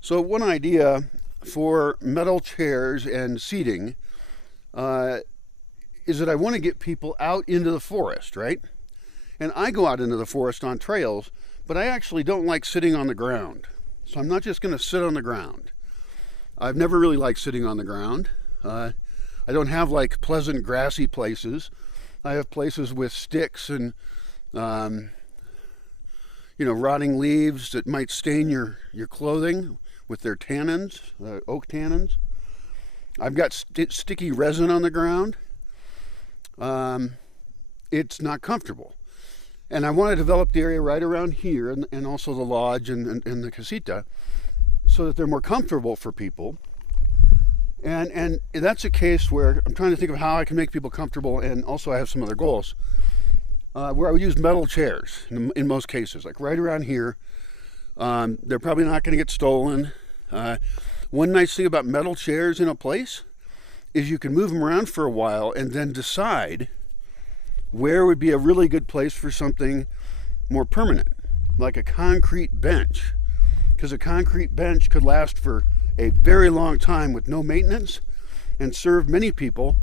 So one idea for metal chairs and seating is that I want to get people out into the forest, right? And I go out into the forest on trails, but I actually don't like sitting on the ground. So I'm not just going to sit on the ground. I've never really liked sitting on the ground. I don't have like pleasant grassy places. I have places with sticks and rotting leaves that might stain your clothing with their tannins, oak tannins. I've got sticky resin on the ground. It's not comfortable. And I want to develop the area right around here and also the lodge and the casita so that they're more comfortable for people. And that's a case where I'm trying to think of how I can make people comfortable, and also I have some other goals. Where I would use metal chairs in most cases, like right around here. They're probably not going to get stolen. One nice thing about metal chairs in a place is you can move them around for a while and then decide where would be a really good place for something more permanent, like a concrete bench. Because a concrete bench could last for a very long time with no maintenance and serve many people.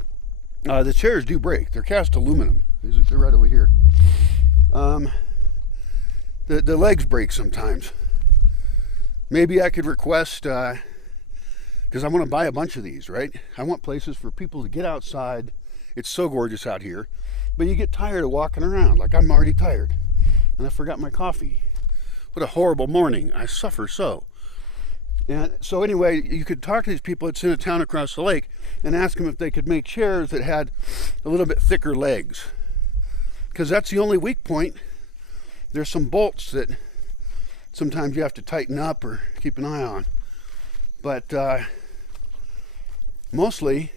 The chairs do break. They're cast aluminum. They're right over here. The legs break sometimes. Maybe I could request, because I want to buy a bunch of these, right? I want places for people to get outside. It's so gorgeous out here. But you get tired of walking around. Like, I'm already tired. And I forgot my coffee. What a horrible morning. I suffer so. And so anyway, you could talk to these people that's in a town across the lake and ask them if they could make chairs that had a little bit thicker legs. Because that's the only weak point. There's some bolts that sometimes you have to tighten up or keep an eye on. But mostly,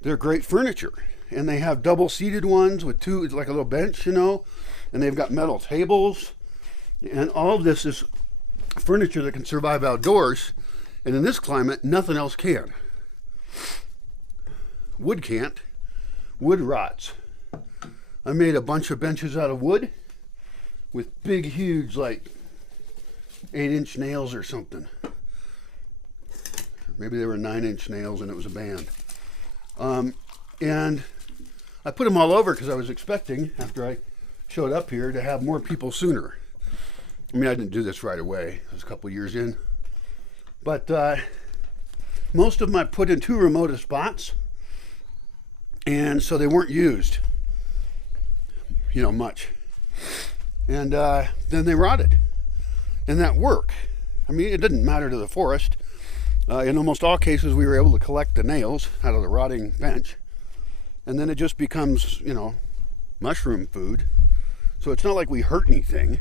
they're great furniture. And they have double-seated ones with two, it's like a little bench, and they've got metal tables. And all of this is furniture that can survive outdoors. And in this climate, nothing else can. Wood can't. Wood rots. I made a bunch of benches out of wood with big, huge, like 8-inch nails or something. Maybe they were 9-inch nails and it was a band. And I put them all over because I was expecting, after I showed up here, to have more people sooner. I mean, I didn't do this right away. It was a couple years in. But most of them I put in too remote of spots. And so they weren't used, much. And then they rotted. And that worked. I mean, it didn't matter to the forest. In almost all cases, we were able to collect the nails out of the rotting bench. And then it just becomes, mushroom food. So it's not like we hurt anything,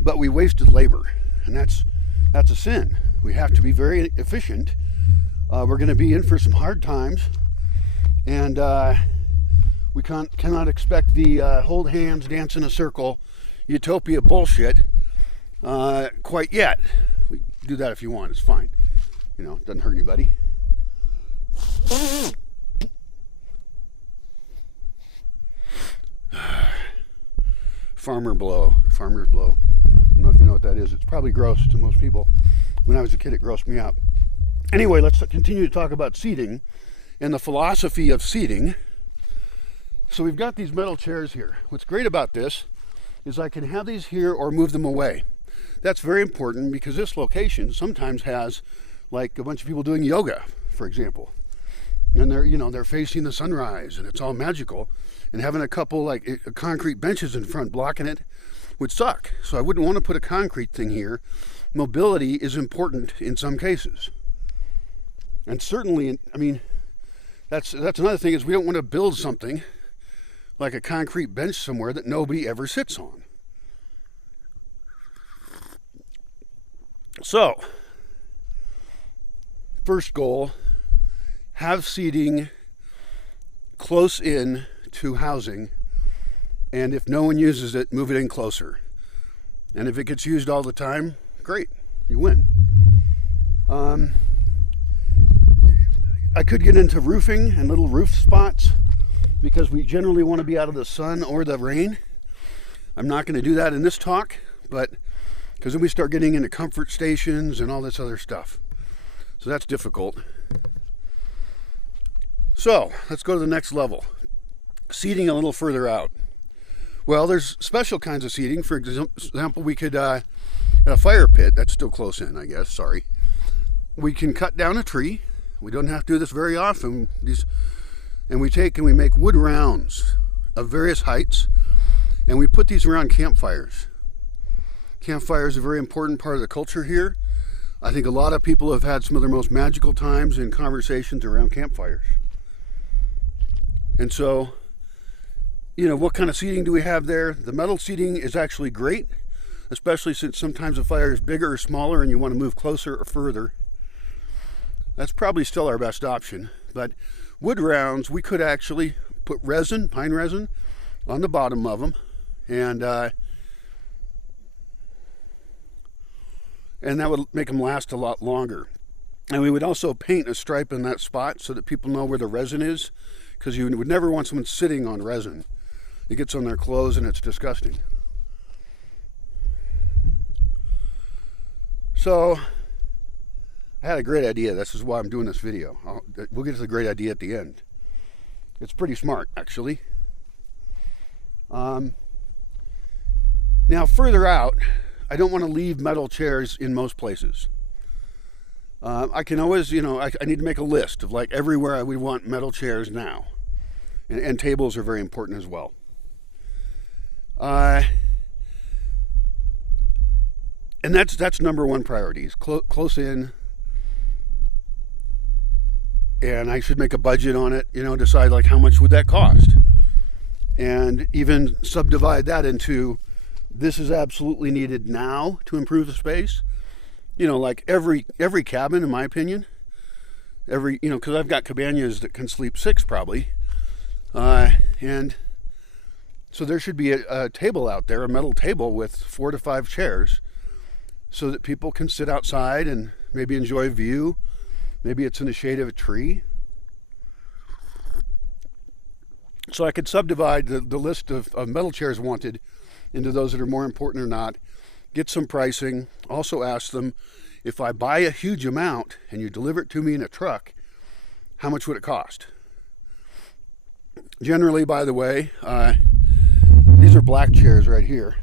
but we wasted labor. And that's a sin. We have to be very efficient. We're going to be in for some hard times. And we cannot expect the hold hands, dance in a circle, utopia bullshit quite yet. We do that if you want. It's fine. It doesn't hurt anybody. Farmer's blow. I don't know if you know what that is. It's probably gross to most people. When I was a kid, it grossed me out. Anyway, let's continue to talk about seating and the philosophy of seating. So we've got these metal chairs here. What's great about this is I can have these here or move them away. That's very important because this location sometimes has like a bunch of people doing yoga, for example. And they're facing the sunrise and it's all magical. And having a couple like concrete benches in front blocking it would suck. So I wouldn't want to put a concrete thing here. Mobility is important in some cases. And certainly, that's another thing is we don't want to build something like a concrete bench somewhere that nobody ever sits on. So, first goal, have seating close in to housing, and if no one uses it, move it in closer. And if it gets used all the time, great, you win. I could get into roofing and little roof spots because we generally want to be out of the sun or the rain. I'm not going to do that in this talk, but because then we start getting into comfort stations and all this other stuff. So that's difficult. So let's go to the next level. Seating a little further out. Well, there's special kinds of seating. For example, we could, at a fire pit, that's still close in, I guess, sorry. We can cut down a tree. We don't have to do this very often. And we take and we make wood rounds of various heights, and we put these around campfires. Campfire is a very important part of the culture here. I think a lot of people have had some of their most magical times in conversations around campfires. And so, you know, what kind of seating do we have there? The metal seating is actually great, especially since sometimes a fire is bigger or smaller and you want to move closer or further. That's probably still our best option. But wood rounds, we could actually put resin, pine resin, on the bottom of them, and that would make them last a lot longer. And we would also paint a stripe in that spot so that people know where the resin is, because you would never want someone sitting on resin. It gets on their clothes and it's disgusting. So I had a great idea. This is why I'm doing this video. We'll get to the great idea at the end. It's pretty smart, actually. Now, further out, I don't want to leave metal chairs in most places. I can always, you know, I need to make a list of like everywhere I would want metal chairs now. And tables are very important as well. And that's number one priority, is close in. And I should make a budget on it, you know, decide like how much would that cost. And even subdivide that into, this is absolutely needed now to improve the space. You know, like every cabin, in my opinion, you know, because I've got cabanas that can sleep 6 probably. And so there should be a table out there, a metal table with 4 to 5 chairs, so that people can sit outside and maybe enjoy a view. Maybe it's in the shade of a tree. So I could subdivide the list of metal chairs wanted into those that are more important or not, get some pricing, also ask them, if I buy a huge amount and you deliver it to me in a truck, how much would it cost? Generally, by the way, these are black chairs right here.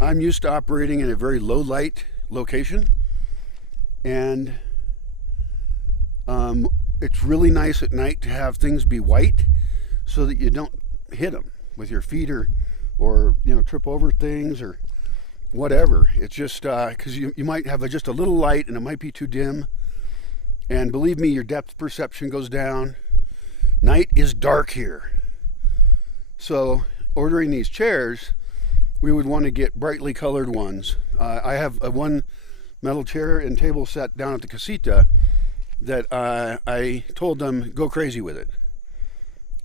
I'm used to operating in a very low light location, and it's really nice at night to have things be white so that you don't hit them with your feet or you know, trip over things or whatever. It's just because you might have just a little light and it might be too dim, and believe me, your depth perception goes down. Night is dark here. So ordering these chairs, we would want to get brightly colored ones. I have one metal chair and table set down at the casita that I told them, go crazy with it.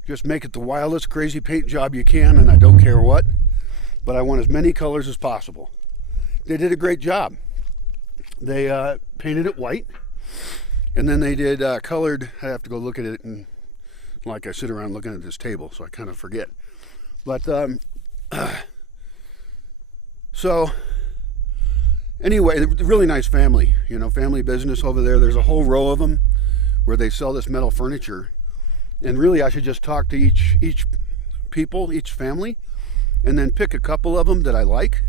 Just make it the wildest crazy paint job you can, and I don't care what, but I want as many colors as possible. They did a great job. They painted it white, and then they did colored. I have to go look at it, and like I sit around looking at this table, so I kind of forget. But so anyway, really nice family, you know, family business over there. There's a whole row of them where they sell this metal furniture. And really, I should just talk to each family, and then pick a couple of them that I like,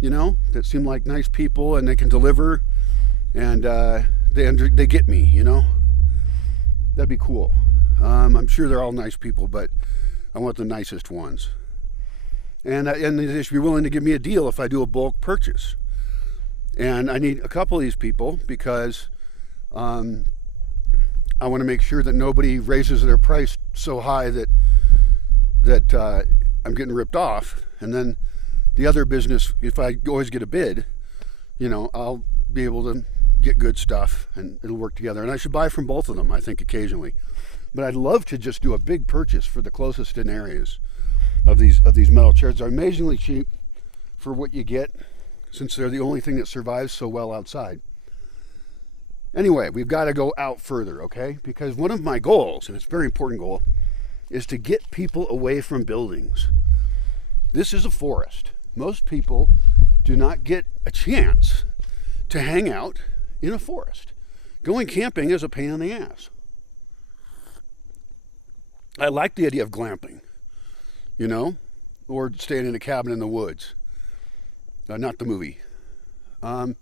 you know, that seem like nice people and they can deliver, and they get me, you know. That'd be cool. I'm sure they're all nice people, but I want the nicest ones. And they should be willing to give me a deal if I do a bulk purchase. And I need a couple of these people because I want to make sure that nobody raises their price so high that I'm getting ripped off. And then the other business, if I always get a bid, you know, I'll be able to get good stuff and it'll work together. And I should buy from both of them, I think, occasionally. But I'd love to just do a big purchase for the closest in areas of these metal chairs. They're amazingly cheap for what you get, since they're the only thing that survives so well outside. Anyway, we've got to go out further, okay? Because one of my goals, and it's a very important goal, is to get people away from buildings. This is a forest. Most people do not get a chance to hang out in a forest. Going camping is a pain in the ass. I like the idea of glamping, or staying in a cabin in the woods. Not the movie. And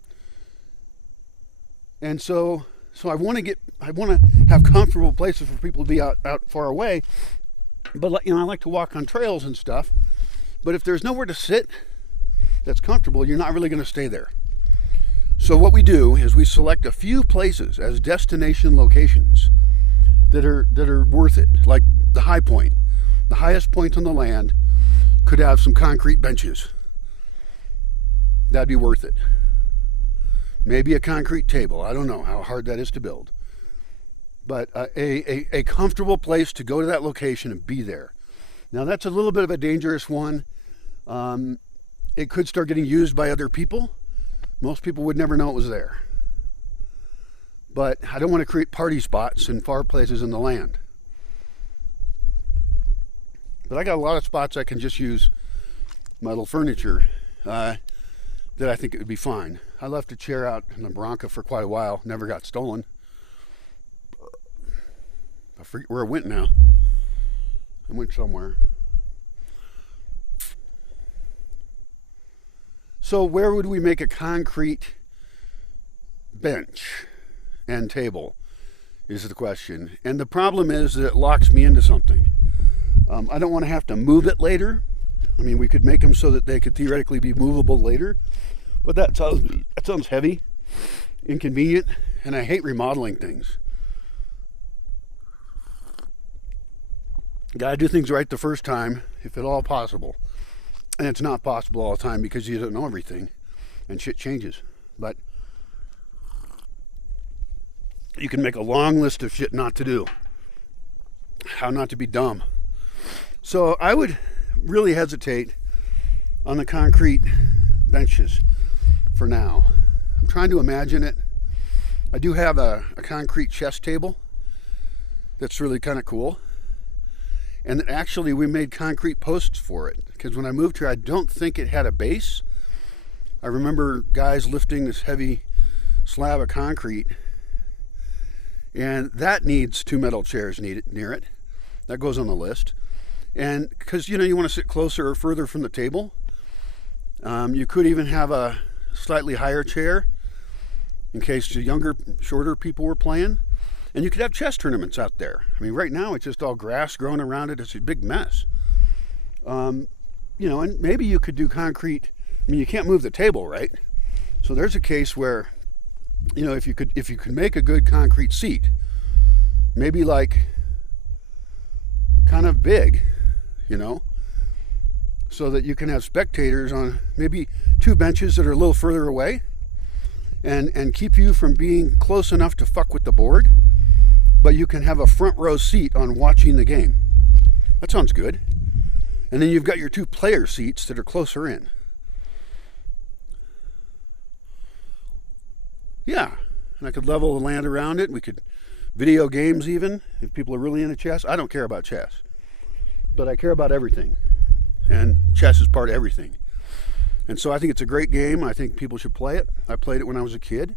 so I want to have comfortable places for people to be out far away. But I like to walk on trails and stuff. But if there's nowhere to sit that's comfortable, you're not really going to stay there. So what we do is we select a few places as destination locations that are worth it. Like the high point, the highest point on the land, could have some concrete benches. That'd be worth it. Maybe a concrete table. I don't know how hard that is to build. But a comfortable place to go to that location and be there. Now that's a little bit of a dangerous one. It could start getting used by other people. Most people would never know it was there. But I don't want to create party spots in far places in the land. But I got a lot of spots I can just use metal furniture that I think it would be fine. I left a chair out in the Bronca for quite a while. Never got stolen. I forget where it went now. It went somewhere. So where would we make a concrete bench and table is the question. And the problem is that it locks me into something. I don't want to have to move it later. I mean, we could make them so that they could theoretically be movable later. But that sounds heavy, inconvenient, and I hate remodeling things. Gotta do things right the first time, if at all possible. And it's not possible all the time because you don't know everything and shit changes. But you can make a long list of shit not to do. How not to be dumb. So I would really hesitate on the concrete benches for now. I'm trying to imagine it. I do have a concrete chess table that's really kind of cool. And actually we made concrete posts for it because when I moved here, I don't think it had a base. I remember guys lifting this heavy slab of concrete, and that needs 2 metal chairs near it. That goes on the list. And because you want to sit closer or further from the table, you could even have a slightly higher chair in case the younger, shorter people were playing. And you could have chess tournaments out there. I mean, right now it's just all grass growing around it. It's a big mess. And maybe you could do concrete. I mean, you can't move the table, right? So there's a case where, if you could make a good concrete seat, maybe like kind of big, so that you can have spectators on maybe 2 benches that are a little further away, and keep you from being close enough to fuck with the board. But you can have a front row seat on watching the game. That sounds good. And then you've got your 2 player seats that are closer in. Yeah. And I could level the land around it. We could video games even, if people are really into chess. I don't care about chess. But I care about everything. And chess is part of everything. And so I think it's a great game. I think people should play it. I played it when I was a kid.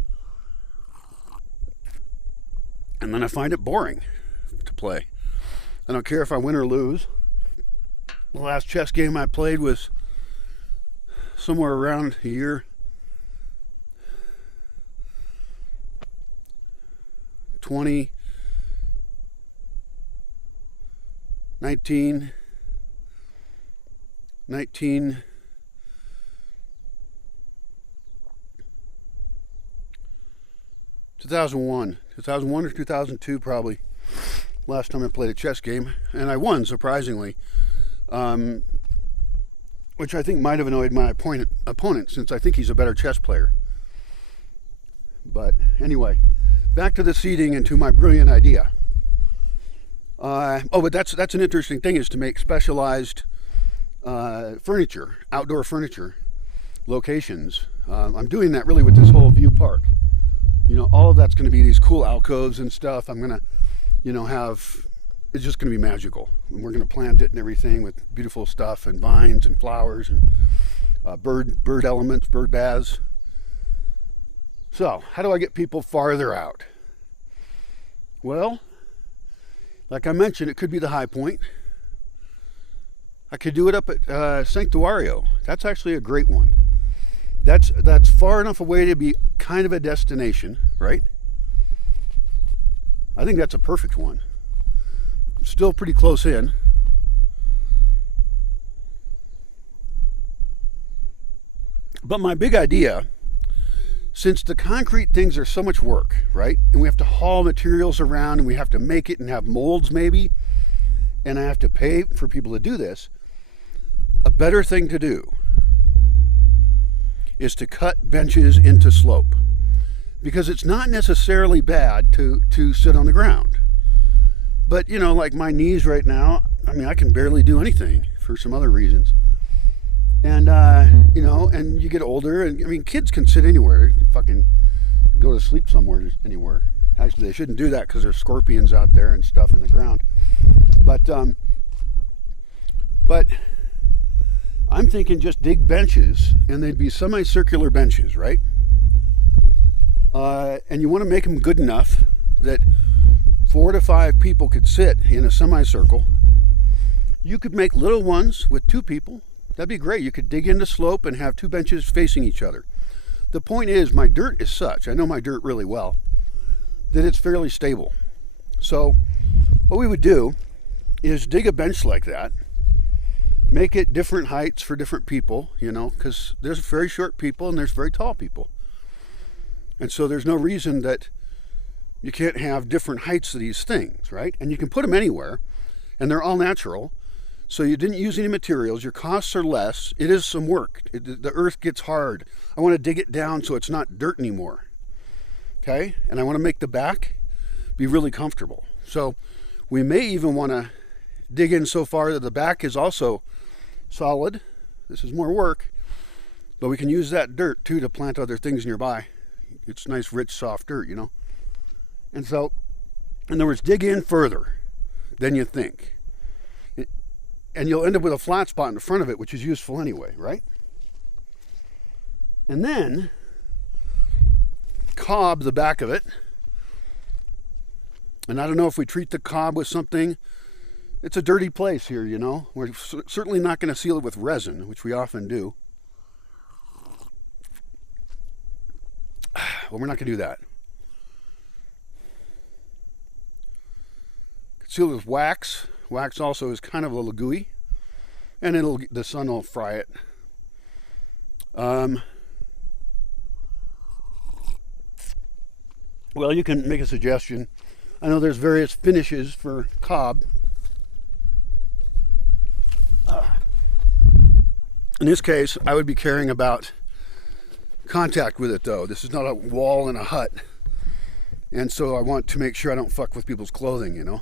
And then I find it boring to play. I don't care if I win or lose. The last chess game I played was somewhere around a year 2019 2001 or 2002 probably, last time I played a chess game, and I won surprisingly, which I think might have annoyed my opponent since I think he's a better chess player. But anyway, back to the seating and to my brilliant idea. But that's an interesting thing, is to make specialized furniture, outdoor furniture locations. I'm doing that really with this whole View Park. All of that's going to be these cool alcoves and stuff. I'm going to, it's just going to be magical. And we're going to plant it and everything with beautiful stuff and vines and flowers. And bird elements, bird baths. So, how do I get people farther out? Well, like I mentioned, it could be the high point. I could do it up at Sanctuario. That's actually a great one. That's far enough away to be kind of a destination, right? I think that's a perfect one. Still pretty close in. But my big idea, since the concrete things are so much work, right? And we have to haul materials around and we have to make it and have molds maybe, and I have to pay for people to do this, a better thing to do is to cut benches into slope. Because it's not necessarily bad to sit on the ground. But, you know, like my knees right now, I mean, I can barely do anything for some other reasons. And, you know, and you get older, and I mean, kids can sit anywhere. They can fucking go to sleep somewhere, anywhere. Actually, they shouldn't do that because there's scorpions out there and stuff in the ground. But I'm thinking just dig benches, and they'd be semicircular benches, right? And you want to make them good enough that 4 to 5 people could sit in a semicircle. You could make little ones with 2 people. That'd be great. You could dig into slope and have 2 benches facing each other. The point is, my dirt is such, I know my dirt really well, that it's fairly stable. So what we would do is dig a bench like that, make it different heights for different people, you know, because there's very short people and there's very tall people. And so there's no reason that you can't have different heights of these things, right? And you can put them anywhere, and they're all natural. So you didn't use any materials. Your costs are less. It is some work. The earth gets hard. I want to dig it down so it's not dirt anymore. Okay? And I want to make the back be really comfortable. So we may even want to dig in so far that the back is also solid. This is more work. But we can use that dirt, too, to plant other things nearby. It's nice, rich, soft dirt, you know? And so, in other words, dig in further than you think. And you'll end up with a flat spot in the front of it, which is useful anyway, right? And then, cob the back of it. And I don't know if we treat the cob with something. It's a dirty place here, you know? We're certainly not going to seal it with resin, which we often do. Well, we're not going to do that. Seal it with wax. Wax also is kind of a little gooey, and the sun will fry it. Well, you can make a suggestion. I know there's various finishes for cob. In this case, I would be caring about contact with it, though. This is not a wall in a hut, and so I want to make sure I don't fuck with people's clothing, you know.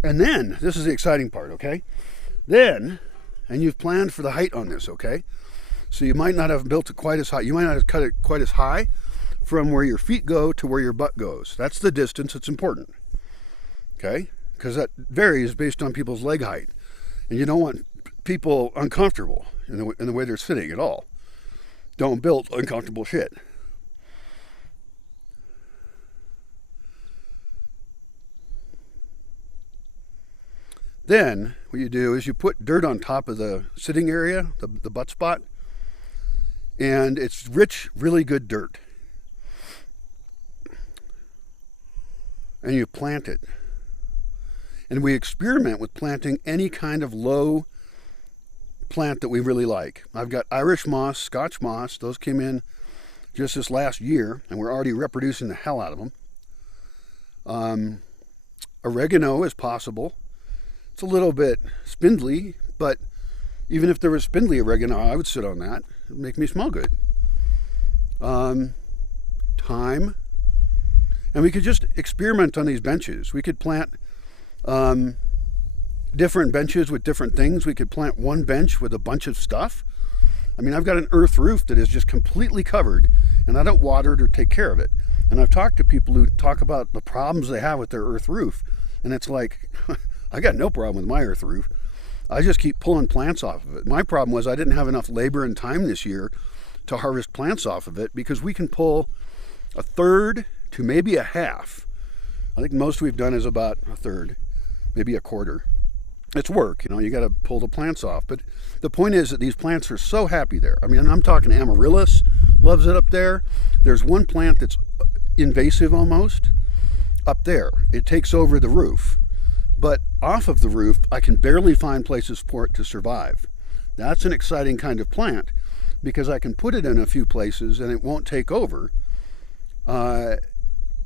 And then, this is the exciting part, okay? Then, and you've planned for the height on this, okay? So you might not have built it quite as high. You might not have cut it quite as high from where your feet go to where your butt goes. That's the distance that's important, okay? Because that varies based on people's leg height. And you don't want people uncomfortable in the way they're sitting at all. Don't build uncomfortable shit. Then what you do is you put dirt on top of the sitting area, the butt spot, and it's rich, really good dirt. And you plant it. And we experiment with planting any kind of low plant that we really like. I've got Irish moss, Scotch moss. Those came in just this last year, and we're already reproducing the hell out of them. Oregano is possible. It's a little bit spindly, but even if there was spindly oregano, I would sit on that. It would make me smell good. Thyme. And we could just experiment on these benches. We could plant different benches with different things. We could plant one bench with a bunch of stuff. I mean, I've got an earth roof that is just completely covered, and I don't water it or take care of it. And I've talked to people who talk about the problems they have with their earth roof, and it's like, I got no problem with my earth roof. I just keep pulling plants off of it. My problem was I didn't have enough labor and time this year to harvest plants off of it, because we can pull a third to maybe a half. I think most we've done is about a third, maybe a quarter. It's work, you know, you got to pull the plants off. But the point is that these plants are so happy there. I mean, I'm talking amaryllis loves it up there. There's one plant that's invasive almost up there. It takes over the roof. But off of the roof, I can barely find places for it to survive. That's an exciting kind of plant, because I can put it in a few places and it won't take over.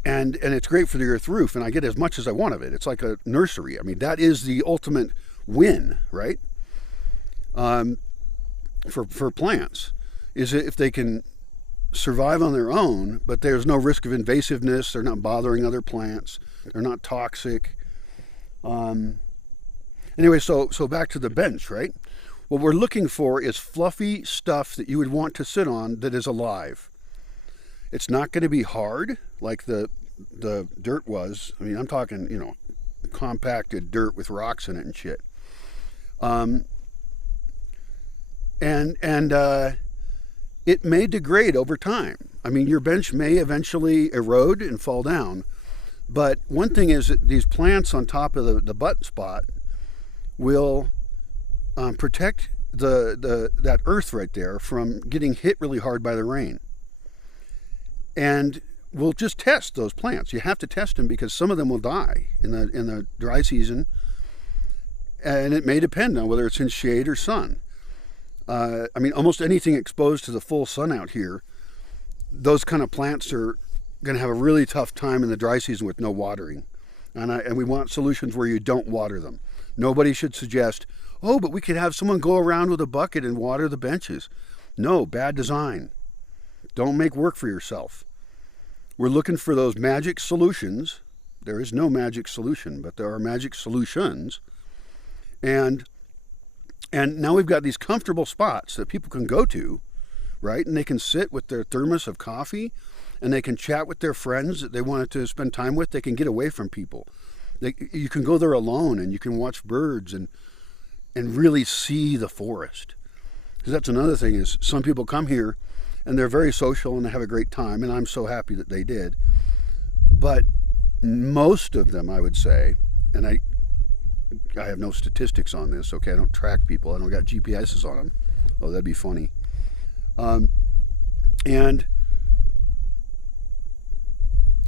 And it's great for the earth roof, and I get as much as I want of it. It's like a nursery. I mean, that is the ultimate win, right? For plants, is if they can survive on their own, but there's no risk of invasiveness. They're not bothering other plants. They're not toxic. Anyway, so back to the bench, right? What we're looking for is fluffy stuff that you would want to sit on that is alive. It's not going to be hard like the dirt was. I mean, I'm talking, you know, compacted dirt with rocks in it and shit. It may degrade over time. I mean, your bench may eventually erode and fall down. But one thing is that these plants on top of the butt spot will protect that earth right there from getting hit really hard by the rain. And we'll just test those plants. You have to test them, because some of them will die in the dry season, and it may depend on whether it's in shade or sun. I mean, almost anything exposed to the full sun out here, those kind of plants are going to have a really tough time in the dry season with no watering. And we want solutions where you don't water them. Nobody should suggest, oh, but we could have someone go around with a bucket and water the benches. No, bad design. Don't make work for yourself. We're looking for those magic solutions. There is no magic solution, but there are magic solutions. And now we've got these comfortable spots that people can go to, right? And they can sit with their thermos of coffee, and they can chat with their friends that they wanted to spend time with. They can get away from people. You can go there alone, and you can watch birds and really see the forest. Because that's another thing, is some people come here and they're very social and they have a great time, and I'm so happy that they did. But most of them, I would say, and I have no statistics on this, okay? I don't track people. I don't got GPSs on them. Oh, that'd be funny. And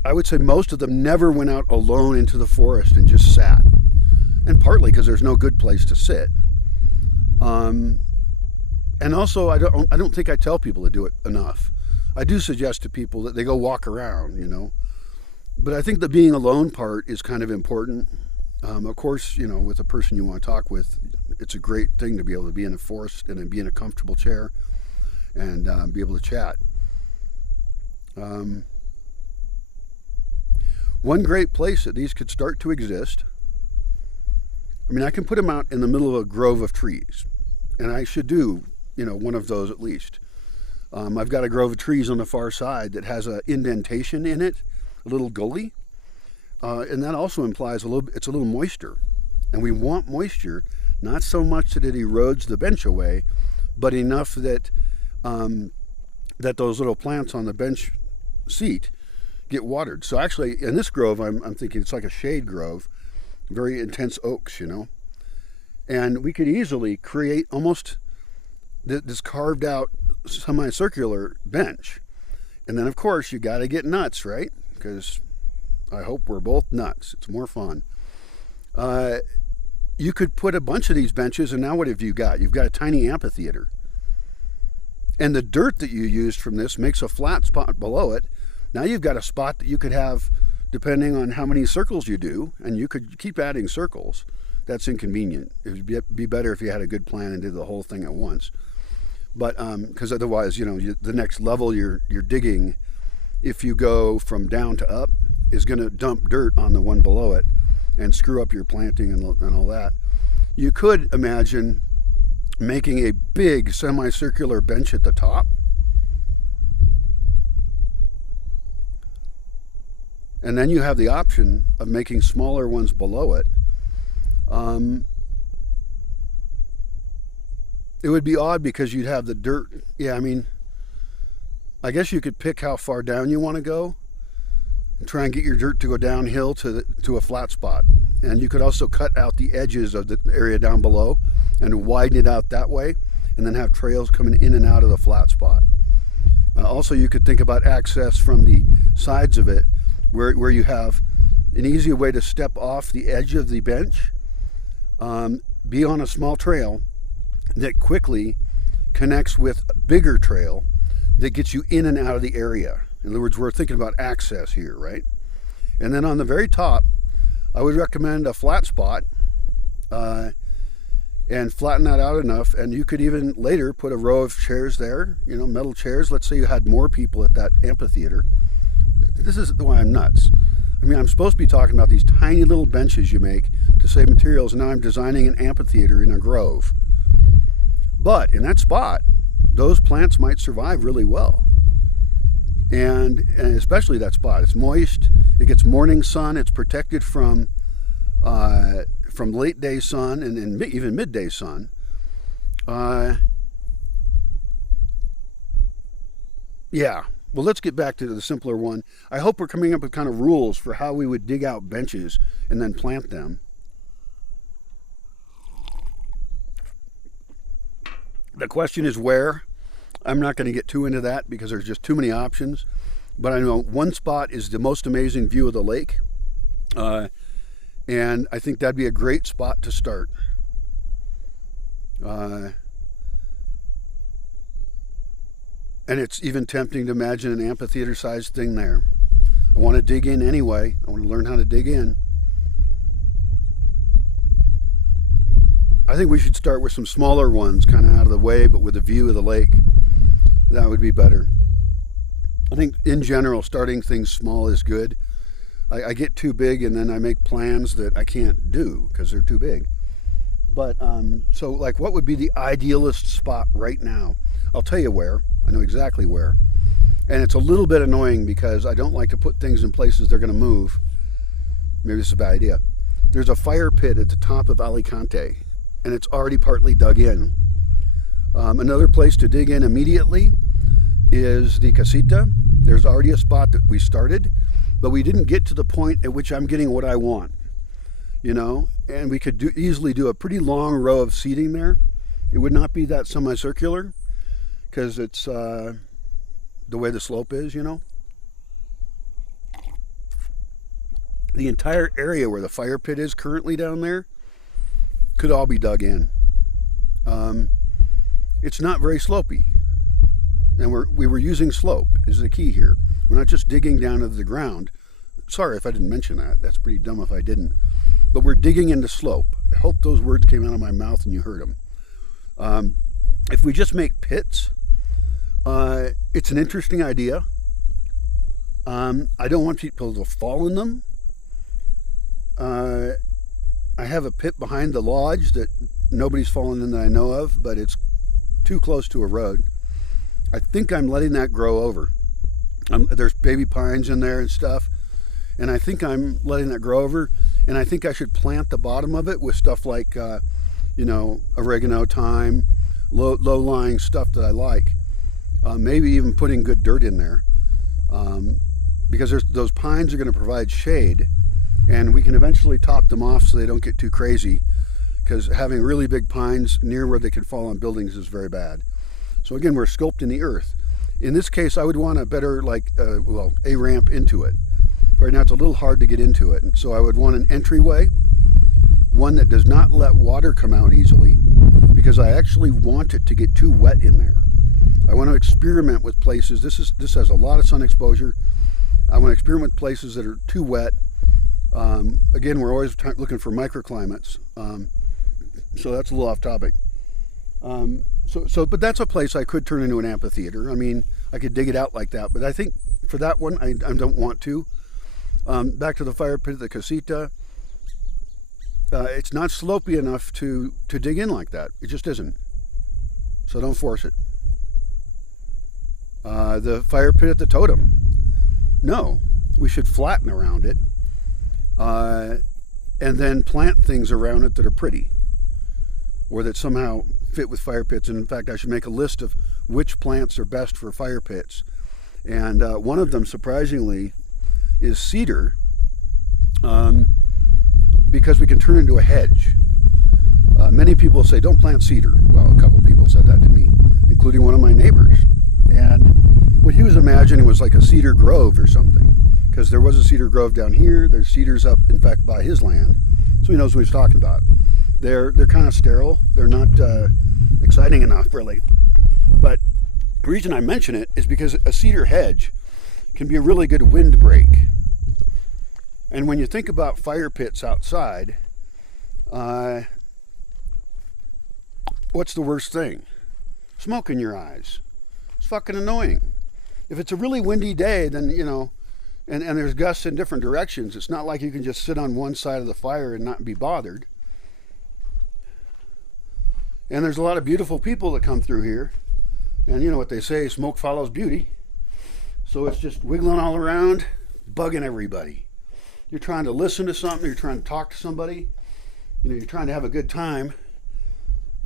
I would say most of them never went out alone into the forest and just sat. And partly because there's no good place to sit. And also, I don't think I tell people to do it enough. I do suggest to people that they go walk around, you know. But I think the being alone part is kind of important. Of course, you know, with a person you want to talk with, it's a great thing to be able to be in a forest and then be in a comfortable chair and be able to chat. One great place that these could start to exist, I mean, I can put them out in the middle of a grove of trees, and I should do, you know, one of those at least. I've got a grove of trees on the far side that has an indentation in it, a little gully, and that also implies it's a little moisture. And we want moisture, not so much that it erodes the bench away, but enough that that those little plants on the bench seat get watered. So actually, in this grove, I'm thinking it's like a shade grove, very intense oaks, you know. And we could easily create almost this carved out semicircular bench. And then, of course, you got to get nuts, right? Because I hope we're both nuts. It's more fun. You could put a bunch of these benches, and now what have you got? You've got a tiny amphitheater. And the dirt that you used from this makes a flat spot below it. Now you've got a spot that you could have, depending on how many circles you do, and you could keep adding circles. That's inconvenient. It would be better if you had a good plan and did the whole thing at once. But because otherwise, you know, the next level you're digging, if you go from down to up, is going to dump dirt on the one below it and screw up your planting and all that. You could imagine making a big semicircular bench at the top, and then you have the option of making smaller ones below it. it would be odd because you'd have the dirt. Yeah, I mean, I guess you could pick how far down you want to go and try and get your dirt to go downhill to a flat spot. And you could also cut out the edges of the area down below and widen it out that way, and then have trails coming in and out of the flat spot. Also, you could think about access from the sides of it, where you have an easier way to step off the edge of the bench, be on a small trail that quickly connects with a bigger trail that gets you in and out of the area. In other words, we're thinking about access here, right? And then on the very top, I would recommend a flat spot, and flatten that out enough, and you could even later put a row of chairs there, metal chairs. Let's say you had more people at that amphitheater. This is why I'm nuts. I mean, I'm supposed to be talking about these tiny little benches you make to save materials, and now I'm designing an amphitheater in a grove. But in that spot, those plants might survive really well. And especially that spot. It's moist, it gets morning sun, it's protected from late day sun and even midday sun. Yeah, well, let's get back to the simpler one. I hope we're coming up with kind of rules for how we would dig out benches and then plant them. The question is where. I'm not going to get too into that because there's just too many options. But I know one spot is the most amazing view of the lake. And I think that'd be a great spot to start. And it's even tempting to imagine an amphitheater-sized thing there. I want to dig in anyway. I want to learn how to dig in. I think we should start with some smaller ones, kind of out of the way, but with a view of the lake. That would be better. I think in general, starting things small is good. I get too big and then I make plans that I can't do because they're too big. But so like, what would be the idealist spot right now? I'll tell you where. I know exactly where. And it's a little bit annoying because I don't like to put things in places they're going to move. Maybe it's a bad idea. There's a fire pit at the top of Alicante, and it's already partly dug in. Another place to dig in immediately is the Casita. There's already a spot that we started, but we didn't get to the point at which I'm getting what I want, and we could easily do a pretty long row of seating there. It would not be that semicircular because it's the way the slope is, The entire area where the fire pit is currently down there could all be dug in. It's not very slopey, and we were using slope is the key here. We're not just digging down into the ground. Sorry if I didn't mention that. That's pretty dumb if I didn't. But we're digging into slope. I hope those words came out of my mouth and you heard them. If we just make pits, it's an interesting idea. I don't want people to fall in them. I have a pit behind the lodge that nobody's fallen in that I know of, but it's too close to a road. I think I'm letting that grow over. There's baby pines in there and stuff, and I think I'm letting that grow over, and I think I should plant the bottom of it with stuff like oregano, thyme, low-lying stuff that I like. Maybe even putting good dirt in there, because those pines are going to provide shade, and we can eventually top them off so they don't get too crazy, because having really big pines near where they can fall on buildings is very bad. So again, we're sculpting the earth. In this case, I would want a better, a ramp into it. Right now it's a little hard to get into it, and so I would want an entryway, one that does not let water come out easily, because I actually want it to get too wet in there. I want to experiment with places. This has a lot of sun exposure. I want to experiment with places that are too wet. Again, we're always looking for microclimates, so that's a little off topic. But that's a place I could turn into an amphitheater. I mean, I could dig it out like that, but I think for that one, I don't want to. Back to the fire pit at the Casita. It's not slopey enough to dig in like that. It just isn't. So don't force it. The fire pit at the Totem. No, we should flatten around it, and then plant things around it that are pretty, or that somehow fit with fire pits. And in fact, I should make a list of which plants are best for fire pits. And one of them, surprisingly, is cedar, because we can turn into a hedge. Many people say, don't plant cedar. Well, a couple people said that to me, including one of my neighbors. And what he was imagining was like a cedar grove or something, because there was a cedar grove down here. There's cedars up, in fact, by his land, so he knows what he's talking about. They're kind of sterile. They're not exciting enough, really. But the reason I mention it is because a cedar hedge can be a really good windbreak. And when you think about fire pits outside, what's the worst thing? Smoke in your eyes. It's fucking annoying. If it's a really windy day, then, you know, and there's gusts in different directions, it's not like you can just sit on one side of the fire and not be bothered. And there's a lot of beautiful people that come through here. And you know what they say, smoke follows beauty. So it's just wiggling all around, bugging everybody. You're trying to listen to something, you're trying to talk to somebody, you know, you're trying to have a good time,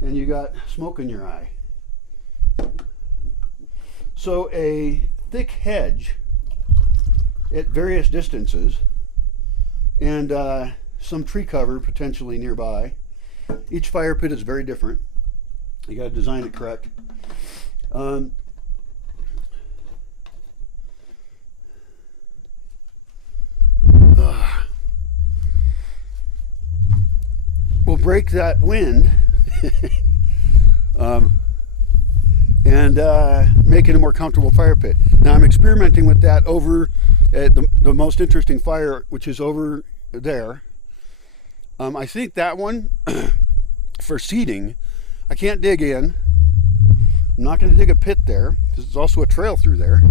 and you got smoke in your eye. So a thick hedge at various distances, and some tree cover potentially nearby. Each fire pit is very different. You got to design it correct. We'll break that wind and make it a more comfortable fire pit. Now I'm experimenting with that over at the most interesting fire, which is over there. I think that one for seating, I can't dig in. I'm not going to dig a pit there because there's also a trail through there.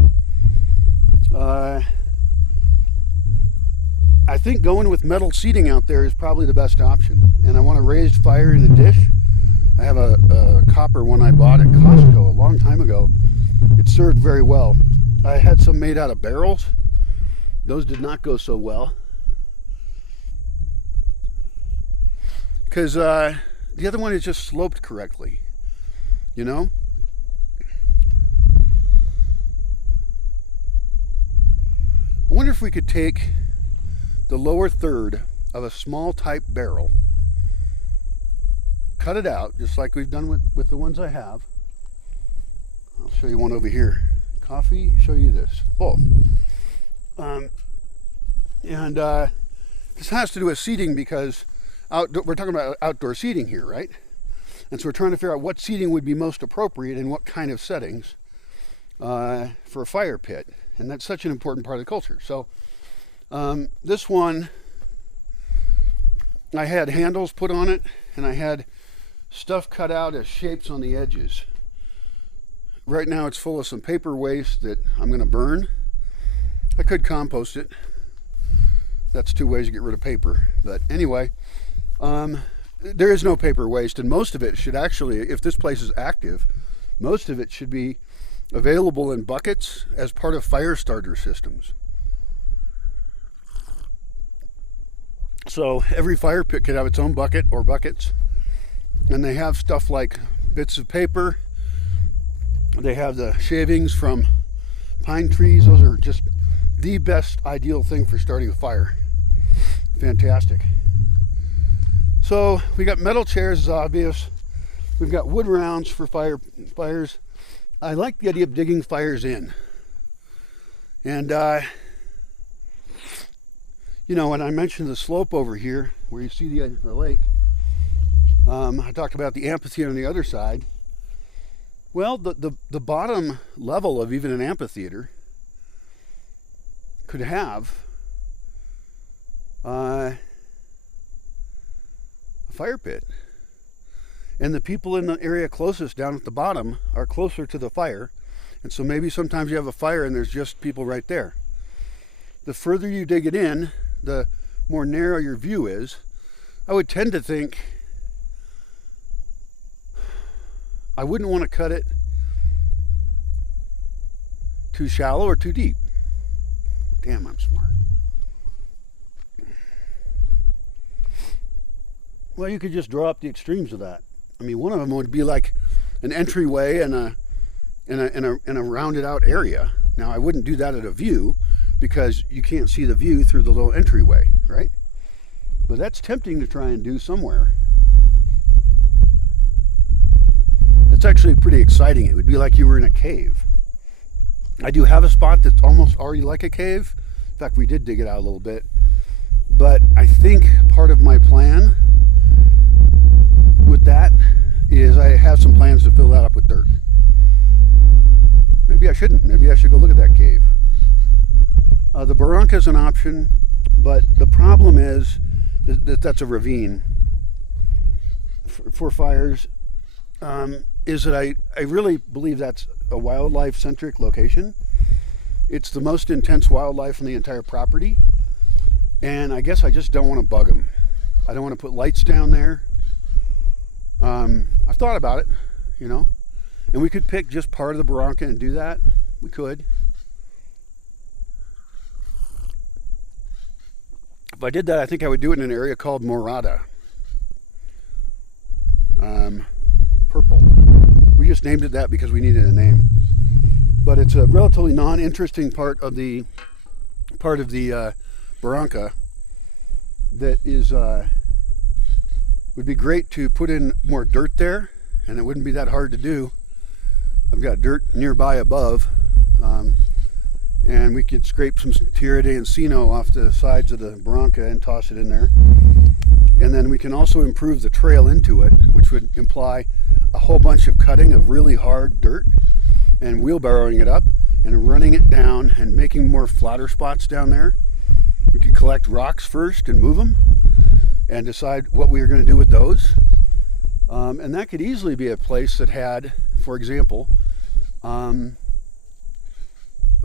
I think going with metal seating out there is probably the best option. And I want a raised fire in a dish. I have a copper one I bought at Costco a long time ago. It served very well. I had some made out of barrels. Those did not go so well. Because the other one is just sloped correctly, you know? I wonder if we could take the lower third of a small type barrel, cut it out just like we've done with the ones I have. I'll show you one over here. Coffee, show you this, both. This has to do with seating because we're talking about outdoor seating here, right? And so we're trying to figure out what seating would be most appropriate in what kind of settings for a fire pit. And that's such an important part of the culture. So this one, I had handles put on it, and I had stuff cut out as shapes on the edges. Right now it's full of some paper waste that I'm going to burn. I could compost it. That's two ways to get rid of paper. But anyway, there is no paper waste, and most of it should actually, if this place is active, most of it should be available in buckets as part of fire starter systems. So every fire pit could have its own bucket or buckets, and they have stuff like bits of paper. They have the shavings from pine trees. Those are just the best ideal thing for starting a fire. Fantastic. So we got metal chairs, is obvious. We've got wood rounds for fires. I like the idea of digging fires in. And you know, when I mentioned the slope over here, where you see the lake, I talked about the amphitheater on the other side. Well, the bottom level of even an amphitheater could have a fire pit. And the people in the area closest down at the bottom are closer to the fire. And so maybe sometimes you have a fire and there's just people right there. The further you dig it in, the more narrow your view is. I would tend to think I wouldn't want to cut it too shallow or too deep. Damn, I'm smart. Well, you could just draw up the extremes of that. I mean, one of them would be like an entryway and a rounded out area. Now, I wouldn't do that at a view because you can't see the view through the little entryway, right? But that's tempting to try and do somewhere. It's actually pretty exciting. It would be like you were in a cave. I do have a spot that's almost already like a cave. In fact, we did dig it out a little bit. But I think part of my plan with that is I have some plans to fill that up with dirt. Maybe I shouldn't. Maybe I should go look at that cave. The barranca is an option, but the problem is that that's a ravine for fires. Is that I really believe that's a wildlife-centric location. It's the most intense wildlife on the entire property, and I guess I just don't want to bug them. I don't want to put lights down there. I've thought about it, you know, and we could pick just part of the barranca and do that. We could. If I did that, I think I would do it in an area called Morada. Purple. We just named it that because we needed a name. But it's a relatively non-interesting part of the barranca that is would be great to put in more dirt there, and it wouldn't be that hard to do. I've got dirt nearby above, and we could scrape some tierra de encino off the sides of the barranca and toss it in there. And then we can also improve the trail into it, which would imply a whole bunch of cutting of really hard dirt and wheelbarrowing it up and running it down and making more flatter spots down there. We could collect rocks first and move them and decide what we are going to do with those. And that could easily be a place that had, for example, a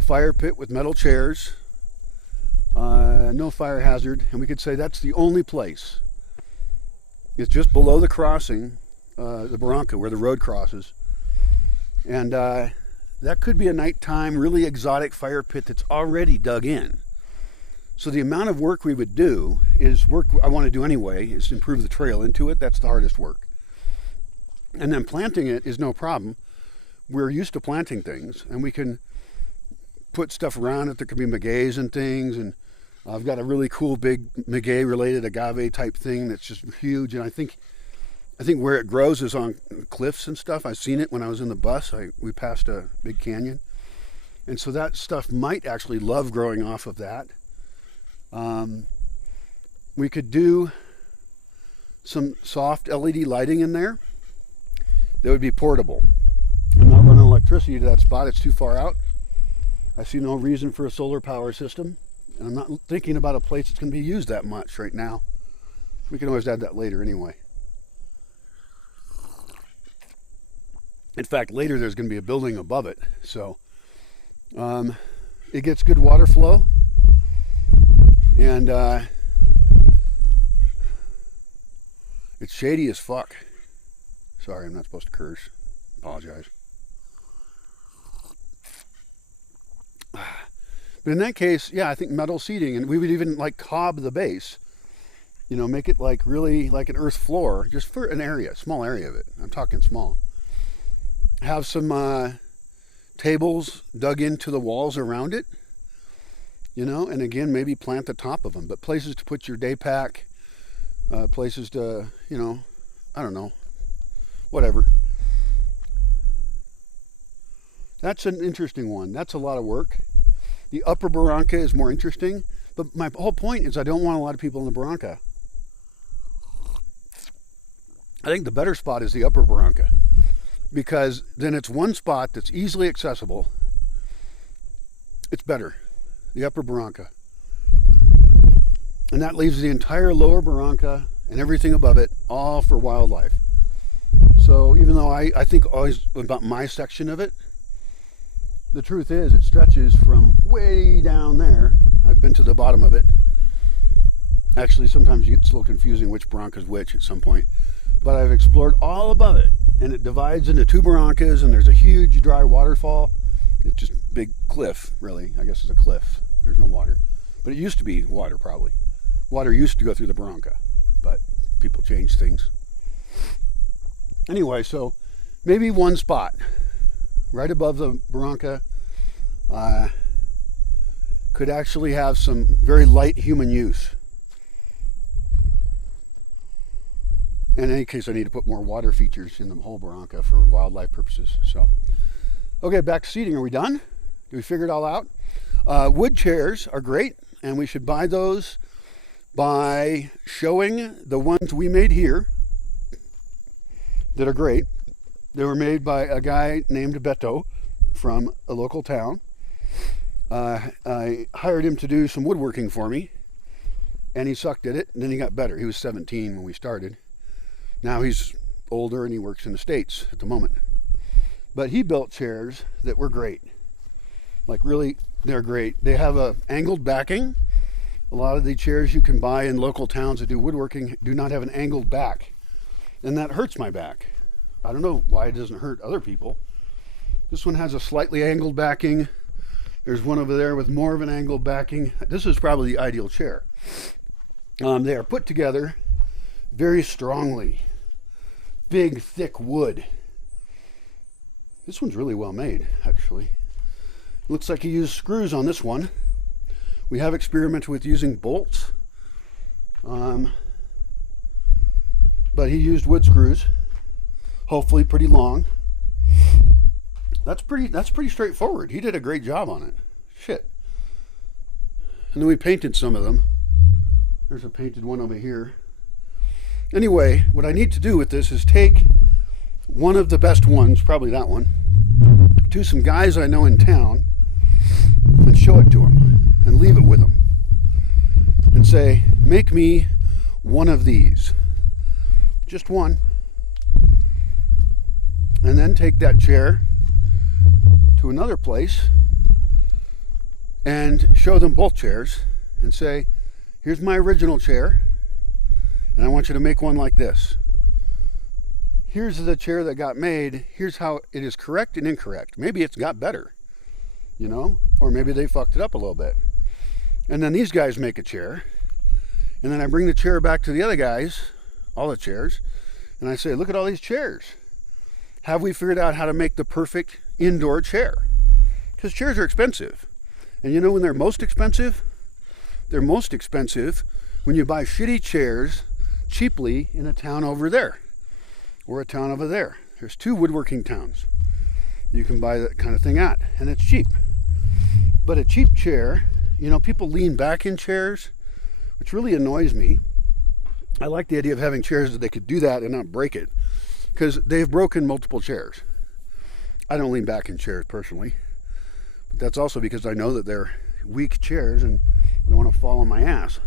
fire pit with metal chairs, no fire hazard, and we could say that's the only place. It's just below the crossing, the barranca, where the road crosses. And that could be a nighttime, really exotic fire pit that's already dug in. So the amount of work we would do is work I want to do anyway, is to improve the trail into it. That's the hardest work. And then planting it is no problem. We're used to planting things, and we can put stuff around it. There could be magueys and things, and I've got a really cool big maguey-related agave type thing that's just huge, and I think where it grows is on cliffs and stuff. I've seen it when I was in the bus. We passed a big canyon, and so that stuff might actually love growing off of that. We could do some soft LED lighting in there that would be portable. I'm not running electricity to that spot. It's too far out. I see no reason for a solar power system, and I'm not thinking about a place that's going to be used that much right now. We can always add that later anyway. In fact, later there's going to be a building above it, so it gets good water flow, and it's shady as fuck. Sorry, I'm not supposed to curse. Apologize. But in that case, yeah, I think metal seating, and we would even like cob the base, you know, make it like really like an earth floor, just for an area, small area of it. I'm talking small. Have some tables dug into the walls around it, you know, and again, maybe plant the top of them, but places to put your day pack, places to, you know, I don't know, whatever. That's an interesting one. That's a lot of work. The upper barranca is more interesting, but my whole point is I don't want a lot of people in the barranca. I think the better spot is the upper barranca, because then it's one spot that's easily accessible. It's better, the upper barranca. And that leaves the entire lower barranca and everything above it all for wildlife. So even though I think always about my section of it, the truth is it stretches from way down there. I've been to the bottom of it. Actually, sometimes it's a little confusing which barranca is which at some point. But I've explored all above it, and it divides into two barrancas, and there's a huge dry waterfall. It's just a big cliff, really. I guess it's a cliff. There's no water. But it used to be water, probably. Water used to go through the barranca, but people changed things. Anyway, so maybe one spot right above the barranca could actually have some very light human use. In any case, I need to put more water features in the whole barranca for wildlife purposes. So, okay, back to seating. Are we done? Did we figure it all out? Wood chairs are great, and we should buy those by showing the ones we made here that are great. They were made by a guy named Beto from a local town. I hired him to do some woodworking for me, and he sucked at it, and then he got better. He was 17 when we started. Now he's older and he works in the States at the moment. But he built chairs that were great. Like really, they're great. They have a angled backing. A lot of the chairs you can buy in local towns that do woodworking do not have an angled back. And that hurts my back. I don't know why it doesn't hurt other people. This one has a slightly angled backing. There's one over there with more of an angled backing. This is probably the ideal chair. They are put together very strongly. Big, thick wood. This one's really well made, actually. Looks like he used screws on this one. We have experimented with using bolts. But he used wood screws. Hopefully pretty long. That's pretty straightforward. He did a great job on it. Shit. And then we painted some of them. There's a painted one over here. Anyway, what I need to do with this is take one of the best ones, probably that one, to some guys I know in town and show it to them and leave it with them and say, make me one of these. Just one. And then take that chair to another place and show them both chairs and say, here's my original chair, and I want you to make one like this. Here's the chair that got made. Here's how it is correct and incorrect. Maybe it's got better, you know, or maybe they fucked it up a little bit. And then these guys make a chair, and then I bring the chair back to the other guys, all the chairs, and I say, look at all these chairs. Have we figured out how to make the perfect indoor chair? Because chairs are expensive. And you know when they're most expensive? They're most expensive when you buy shitty chairs cheaply in a town over there or a town over there. There's two woodworking towns you can buy that kind of thing at, and it's cheap. But a cheap chair, you know, people lean back in chairs, which really annoys me. I like the idea of having chairs that they could do that and not break it, because they've broken multiple chairs. I don't lean back in chairs personally, but that's also because I know that they're weak chairs and I don't want to fall on my ass.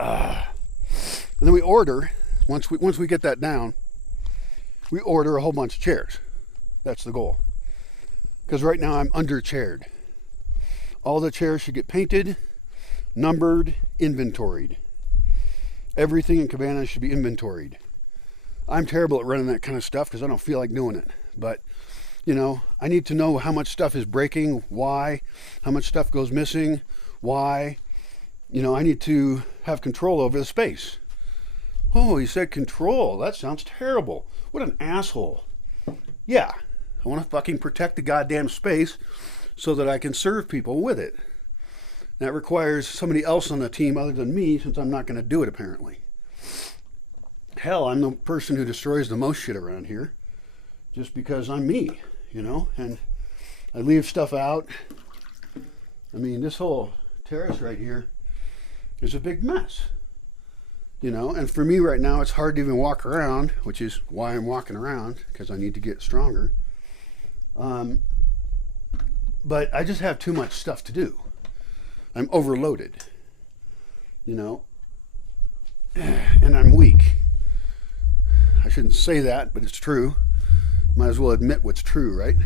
And then we order, once we get that down, we order a whole bunch of chairs. That's the goal. Because right now I'm under-chaired. All the chairs should get painted, numbered, inventoried. Everything in Cabana should be inventoried. I'm terrible at running that kind of stuff because I don't feel like doing it. But, you know, I need to know how much stuff is breaking, why, how much stuff goes missing, why. You know, I need to have control over the space. Oh, he said control. That sounds terrible. What an asshole. Yeah, I want to fucking protect the goddamn space so that I can serve people with it. That requires somebody else on the team other than me, since I'm not going to do it apparently. Hell, I'm the person who destroys the most shit around here just because I'm me, you know, and I leave stuff out. I mean, this whole terrace right here is a big mess, you know, and for me right now it's hard to even walk around, which is why I'm walking around, because I need to get stronger. But I just have too much stuff to do. I'm overloaded, you know, and I'm weak. I shouldn't say that, but it's true. Might as well admit what's true, right?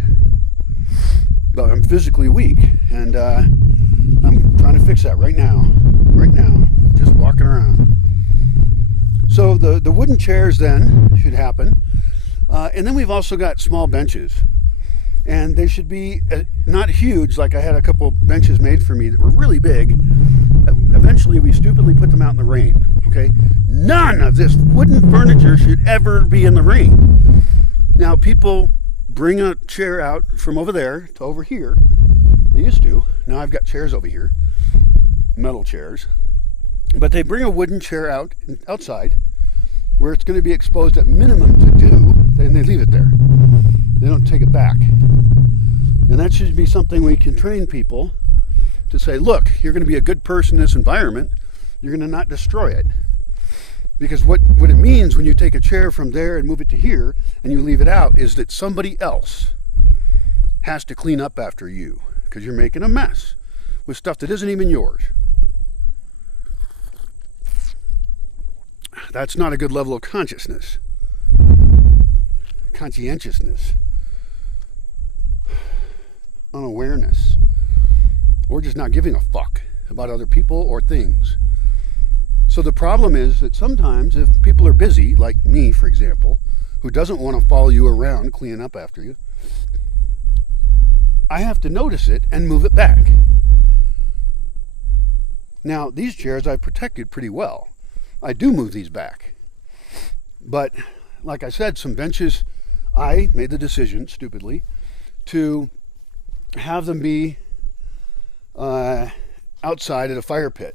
But I'm physically weak, and I'm trying to fix that right now, just walking around. So the wooden chairs then should happen, and then we've also got small benches. And they should be not huge, like I had a couple benches made for me that were really big. eventually we stupidly put them out in the rain. Okay, none of this wooden furniture should ever be in the rain. Now people bring a chair out from over there to over here. They used to. Now I've got chairs over here, metal chairs. But they bring a wooden chair out outside where it's going to be exposed at minimum to dew, and they leave it there. They don't take it back. And that should be something we can train people to say, look, you're going to be a good person in this environment. You're going to not destroy it. Because what it means when you take a chair from there and move it to here and you leave it out is that somebody else has to clean up after you because you're making a mess with stuff that isn't even yours. That's not a good level of consciousness, conscientiousness, unawareness, or just not giving a fuck about other people or things. So the problem is that sometimes if people are busy, like me, for example, who doesn't want to follow you around cleaning up after you, I have to notice it and move it back. Now, these chairs I've protected pretty well. I do move these back. But, like I said, some benches, I made the decision, stupidly, to have them be outside at a fire pit.